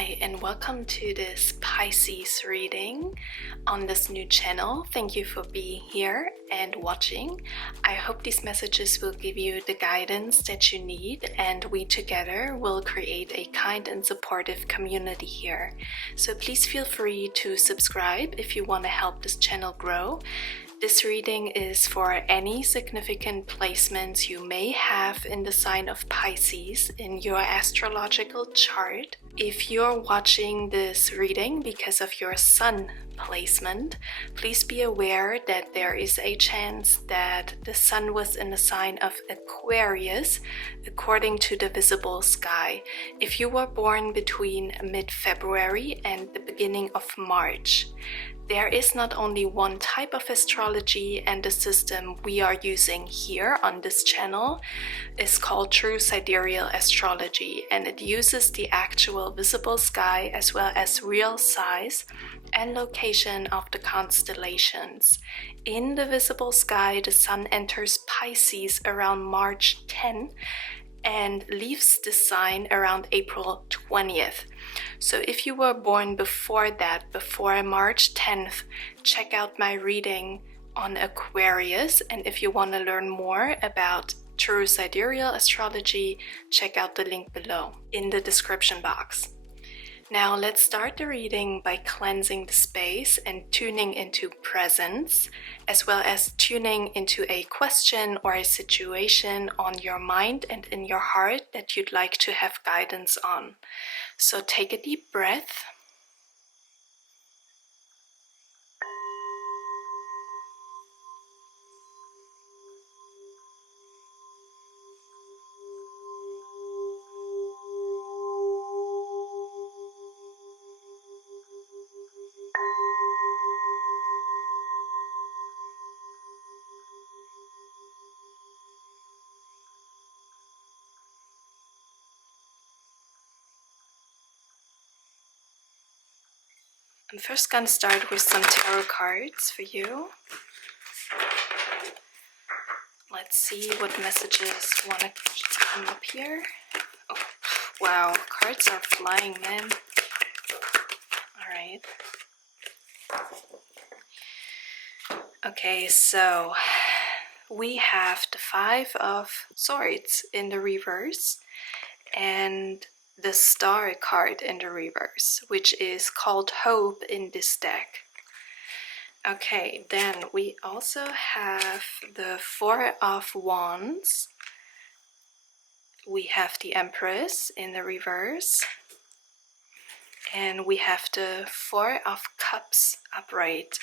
Hi, and welcome to this Pisces reading on this new channel. Thank you for being here and watching. I hope these messages will give you the guidance that you need, and we together will create a kind and supportive community here. So please feel free to subscribe if you want to help this channel grow. This reading is for any significant placements you may have in the sign of Pisces in your astrological chart. If you're watching this reading because of your sun placement, please be aware that there is a chance that the sun was in the sign of Aquarius according to the visible sky. If you were born between mid-February and the beginning of March, there is not only one type of astrology, and the system we are using here on this channel is called true sidereal astrology, and it uses the actual visible sky as well as real size and location of the constellations. In the visible sky, the sun enters Pisces around March 10 and leaves the sign around April 20th. So if you were born before that, before March 10th, check out my reading on Aquarius. And if you want to learn more about true sidereal astrology, check out the link below in the description box. Now let's start the reading by cleansing the space and tuning into presence, as well as tuning into a question or a situation on your mind and in your heart that you'd like to have guidance on. So take a deep breath. I'm first going to start with some tarot cards for you. Let's see what messages want to come up here. Oh, wow, cards are flying, man. Alright. Okay, so we have the Five of Swords in the reverse and the Star card in the reverse, which is called Hope in this deck. Okay, then we also have the Four of Wands. We have the Empress in the reverse. And we have the Four of Cups upright.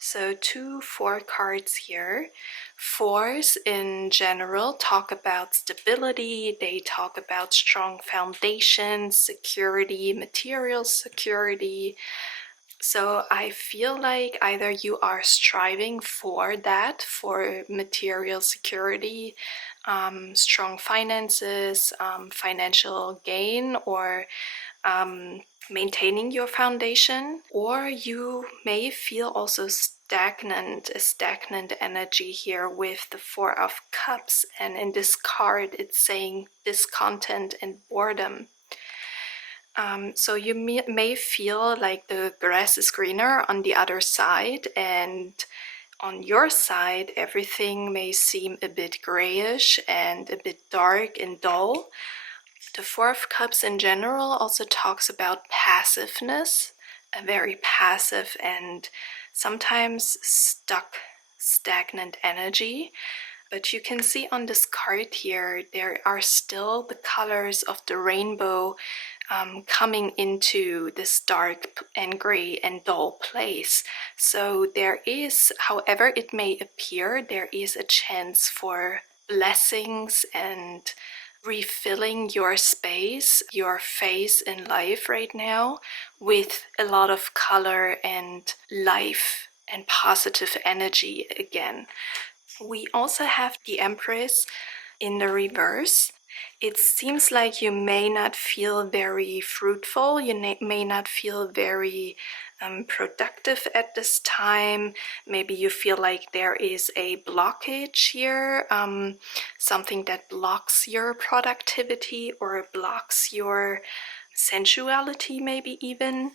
So 2 4 cards here. Fours in general talk about stability, they talk about strong foundations, security, material security. So I feel like either you are striving for that, for material security, strong finances, financial gain, or maintaining your foundation, or you may feel also a stagnant energy here with the Four of Cups, and in this card it's saying discontent and boredom. So you may feel like the grass is greener on the other side, and on your side everything may seem a bit grayish and a bit dark and dull. The Four of Cups in general also talks about passiveness, a very passive and sometimes stuck, stagnant energy. But you can see on this card here, there are still the colors of the rainbow coming into this dark and gray and dull place. So there is, however it may appear, there is a chance for blessings and refilling your space, your face in life right now with a lot of color and life and positive energy again. We also have the Empress in the reverse. It seems like you may not feel very fruitful, you may not feel very productive at this time. Maybe you feel like there is a blockage here, something that blocks your productivity or blocks your sensuality, maybe even.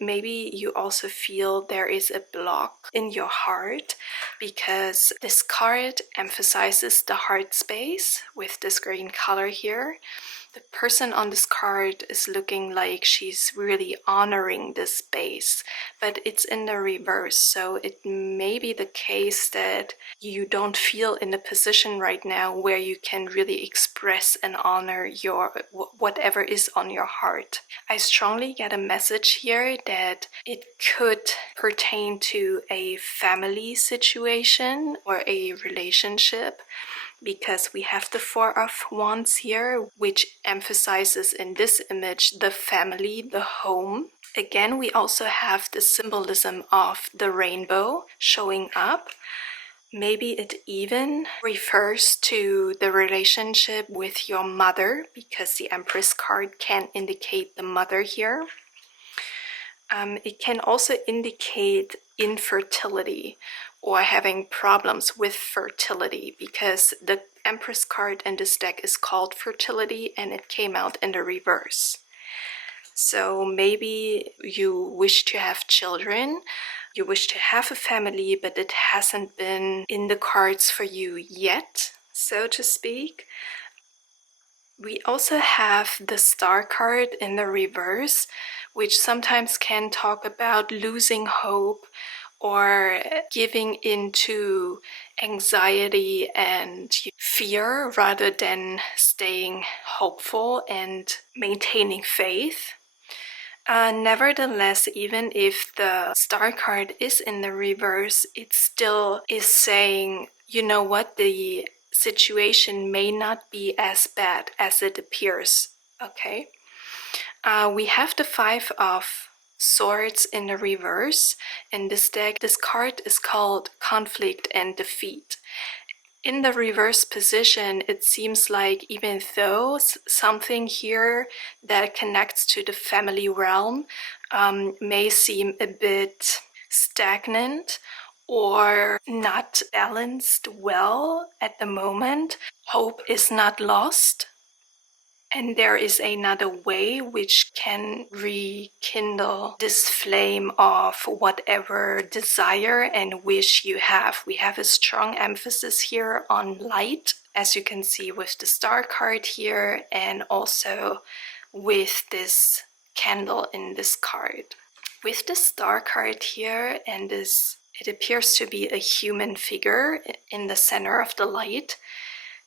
Maybe you also feel there is a block in your heart because this card emphasizes the heart space with this green color here. The person on this card is looking like she's really honoring this space, but it's in the reverse. So it may be the case that you don't feel in a position right now where you can really express and honor your whatever is on your heart. I strongly get a message here that it could pertain to a family situation or a relationship, because we have the Four of Wands here, which emphasizes in this image the family, the home. Again, we also have the symbolism of the rainbow showing up. Maybe it even refers to the relationship with your mother, because the Empress card can indicate the mother here. It can also indicate infertility or having problems with fertility, because the Empress card in this deck is called fertility and it came out in the reverse. So maybe you wish to have children, you wish to have a family, but it hasn't been in the cards for you yet, so to speak. We also have the Star card in the reverse, which sometimes can talk about losing hope or giving into anxiety and fear rather than staying hopeful and maintaining faith. Nevertheless, even if the Star card is in the reverse, it still is saying, you know what, the situation may not be as bad as it appears, okay? We have the Five of Swords in the reverse in this deck. This card is called Conflict and Defeat. In the reverse position, it seems like even though something here that connects to the family realm may seem a bit stagnant or not balanced well at the moment, hope is not lost. And there is another way which can rekindle this flame of whatever desire and wish you have. We have a strong emphasis here on light, as you can see with the Star card here, and also with this candle in this card. With the Star card here and this, it appears to be a human figure in the center of the light.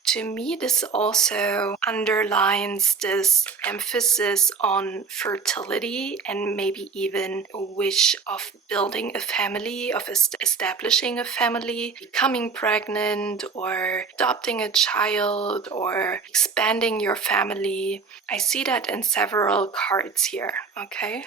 To me, this also underlines this emphasis on fertility and maybe even a wish of building a family, of establishing a family, becoming pregnant or adopting a child or expanding your family. I see that in several cards here, okay?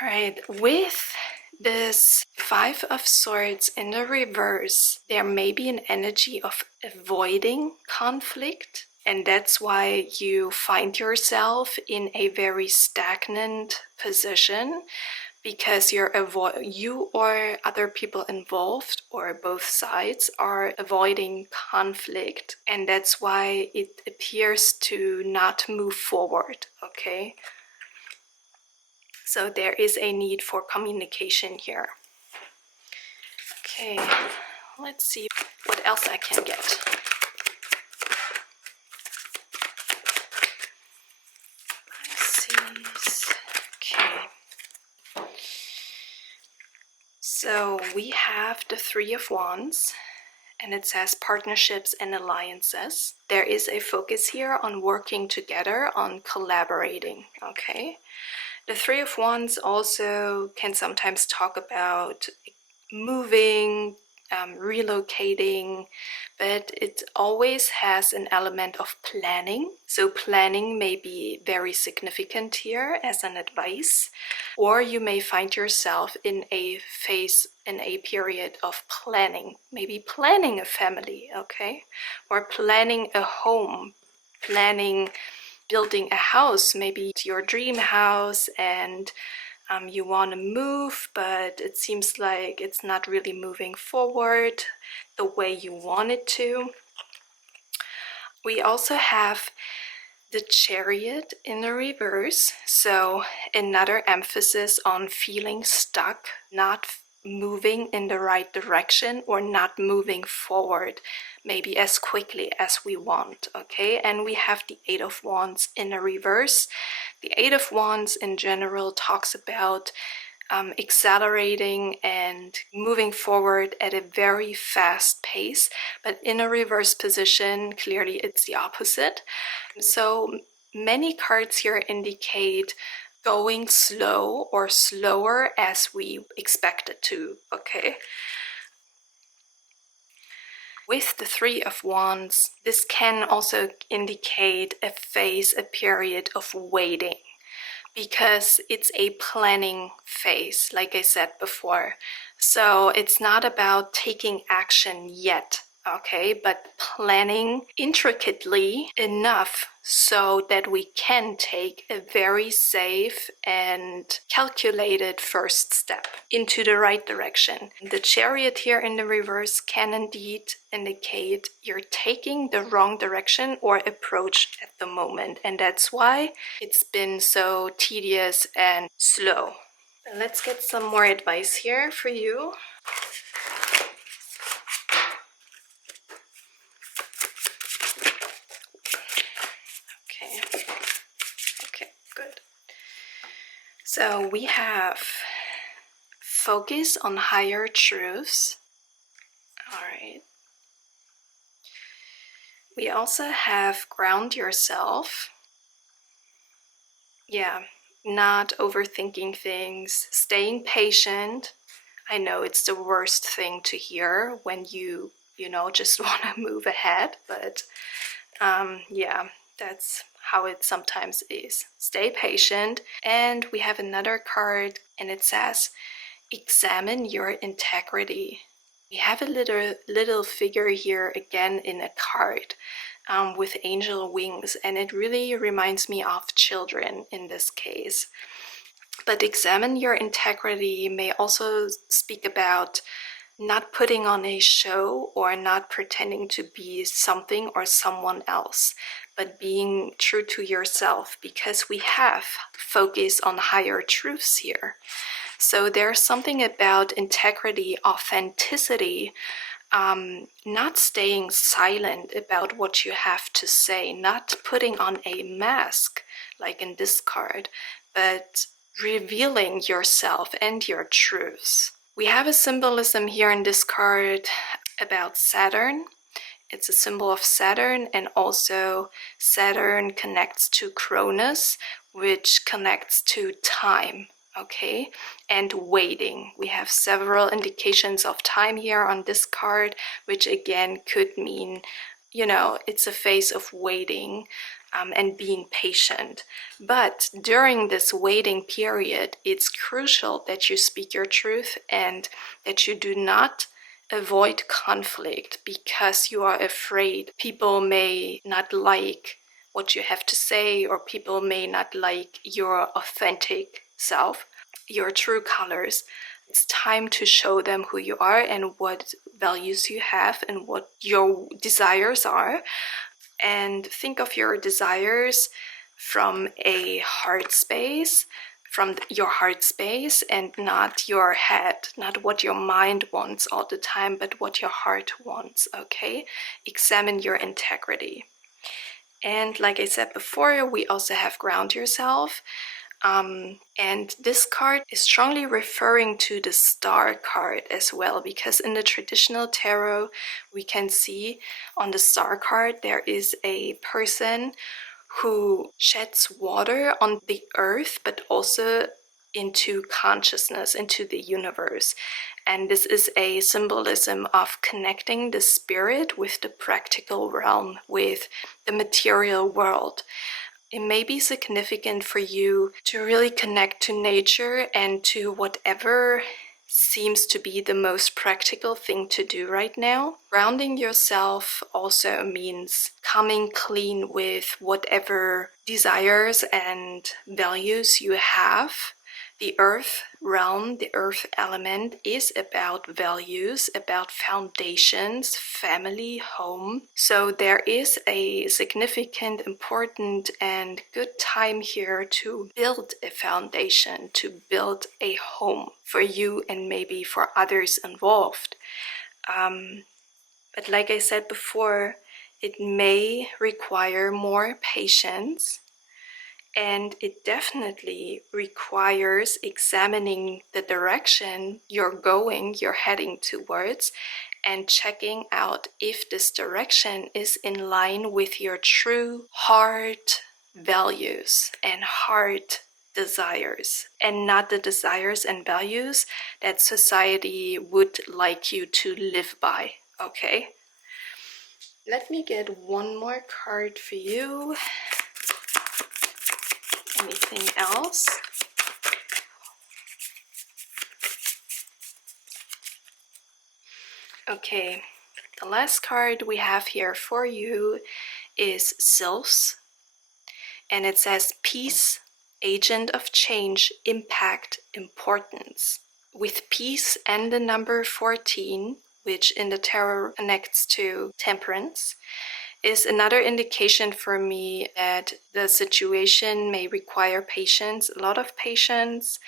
All right, with this Five of Swords in the reverse, there may be an energy of avoiding conflict, and that's why you find yourself in a very stagnant position, because you or other people involved or both sides are avoiding conflict, and that's why it appears to not move forward, okay? So there is a need for communication here. Okay, let's see what else I can get. Pisces. Okay. So we have the Three of Wands, and it says partnerships and alliances. There is a focus here on working together, on collaborating, okay? The Three of Wands also can sometimes talk about moving, relocating, but it always has an element of planning. So planning may be very significant here as an advice, or you may find yourself in a phase, in a period of planning, maybe planning a family, okay? Or planning a home, planning building a house, maybe it's your dream house, and you want to move, but it seems like it's not really moving forward the way you want it to. We also have the Chariot in the reverse. So another emphasis on feeling stuck, not moving in the right direction or not moving forward maybe as quickly as we want. Okay, and we have the Eight of Wands in the reverse. The Eight of Wands in general talks about accelerating and moving forward at a very fast pace, but in a reverse position, clearly it's the opposite. So many cards here indicate going slow or slower as we expected to, okay? With the Three of Wands, this can also indicate a phase, a period of waiting, because it's a planning phase, like I said before. So it's not about taking action yet, okay, but planning intricately enough so that we can take a very safe and calculated first step into the right direction. The Chariot here in the reverse can indeed indicate you're taking the wrong direction or approach at the moment, and that's why it's been so tedious and slow. Let's get some more advice here for you. Okay, good. So we have focus on higher truths. All right. We also have ground yourself. Yeah, not overthinking things, staying patient. I know it's the worst thing to hear when you just want to move ahead, but yeah, that's how it sometimes is. Stay patient. And we have another card, and it says, examine your integrity. We have a little figure here again in a card with angel wings, and it really reminds me of children in this case. But examine your integrity may also speak about not putting on a show or not pretending to be something or someone else, but being true to yourself, because we have focus on higher truths here. So there's something about integrity, authenticity, not staying silent about what you have to say, not putting on a mask like in this card, but revealing yourself and your truths. We have a symbolism here in this card about Saturn. It's a symbol of Saturn, and also Saturn connects to Cronus, which connects to time, okay, and waiting. We have several indications of time here on this card, which again could mean, it's a phase of waiting and being patient. But during this waiting period, it's crucial that you speak your truth and that you do not avoid conflict, because you are afraid people may not like what you have to say, or people may not like your authentic self, your true colors. It's time to show them who you are and what values you have and what your desires are. And think of your desires from a heart space, from your heart space, and not your head, not what your mind wants all the time, but what your heart wants, okay? Examine your integrity. And like I said before, we also have ground yourself. And this card is strongly referring to the star card as well, because in the traditional tarot, we can see on the star card, there is a person who sheds water on the earth, but also into consciousness, into the universe. And this is a symbolism of connecting the spirit with the practical realm, with the material world. It may be significant for you to really connect to nature and to whatever seems to be the most practical thing to do right now. Grounding yourself also means coming clean with whatever desires and values you have, The earth realm, the earth element, is about values, about foundations, family, home. So there is a significant, important, and good time here to build a foundation, to build a home for you and maybe for others involved. But like I said before, it may require more patience, and it definitely requires examining the direction you're heading towards, and checking out if this direction is in line with your true heart values and heart desires, and not the desires and values that society would like you to live by. Okay, let me get one more card for you. Anything else? Okay, the last card we have here for you is Sylphs, and it says peace, agent of change, impact, importance. With peace and the number 14, which in the tarot connects to temperance, is another indication for me that the situation may require patience, a lot of patience.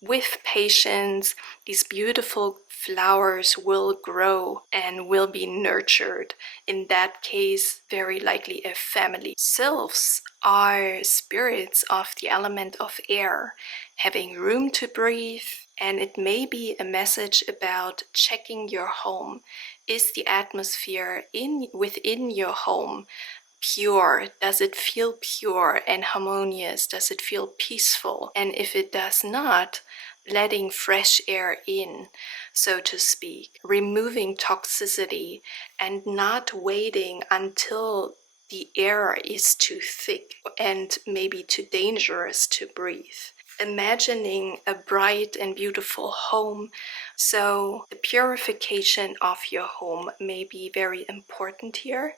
With patience, these beautiful flowers will grow and will be nurtured. In that case, very likely a family. Sylphs are spirits of the element of air, having room to breathe, and it may be a message about checking your home. Is the atmosphere within your home pure? Does it feel pure and harmonious? Does it feel peaceful? And if it does not, letting fresh air in, so to speak, removing toxicity and not waiting until the air is too thick and maybe too dangerous to breathe. Imagining a bright and beautiful home. So the purification of your home may be very important here.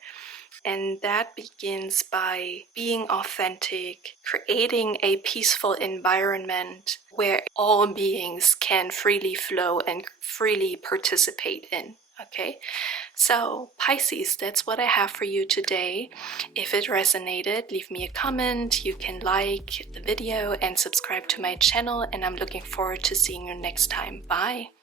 And that begins by being authentic, creating a peaceful environment where all beings can freely flow and freely participate in. Okay, so Pisces, that's what I have for you today. If it resonated, leave me a comment. You can like the video and subscribe to my channel, and I'm looking forward to seeing you next time. Bye.